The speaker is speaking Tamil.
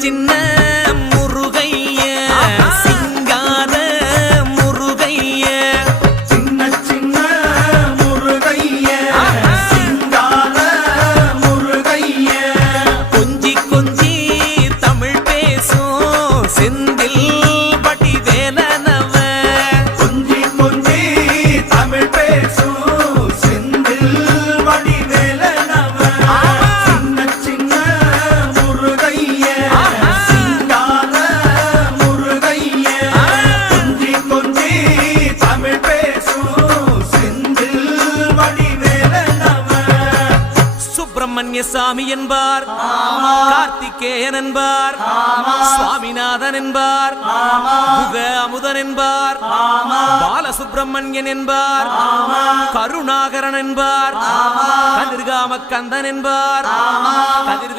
சின்ன முருகைய சிங்கார முருகைய சின்ன சின்ன முருகைய சிங்கார முருகைய கொஞ்சி கொஞ்சி தமிழ் பேசும் செந்தில் பட்டி வேலனவ கொஞ்சி கொஞ்சி தமிழ் பேசும் செந்தில் வடி வேலனவ சின்ன சின்ன முருகைய சிங்கார முருகைய கொஞ்சி கொஞ்சி தமிழ் பேசும் செந்தில் வடி வேலனவ சுப்பிரமணிய சாமி என்பார் கார்த்திகேயன் என்பார் சுவாமிநாதன் என்பார் முக அமுதன் என்பார் பாலசுப்பிரமணியன் என்பார் கருணாகரன் என்பார் கதிர்காம கந்தன் என்பார் கதிர்வே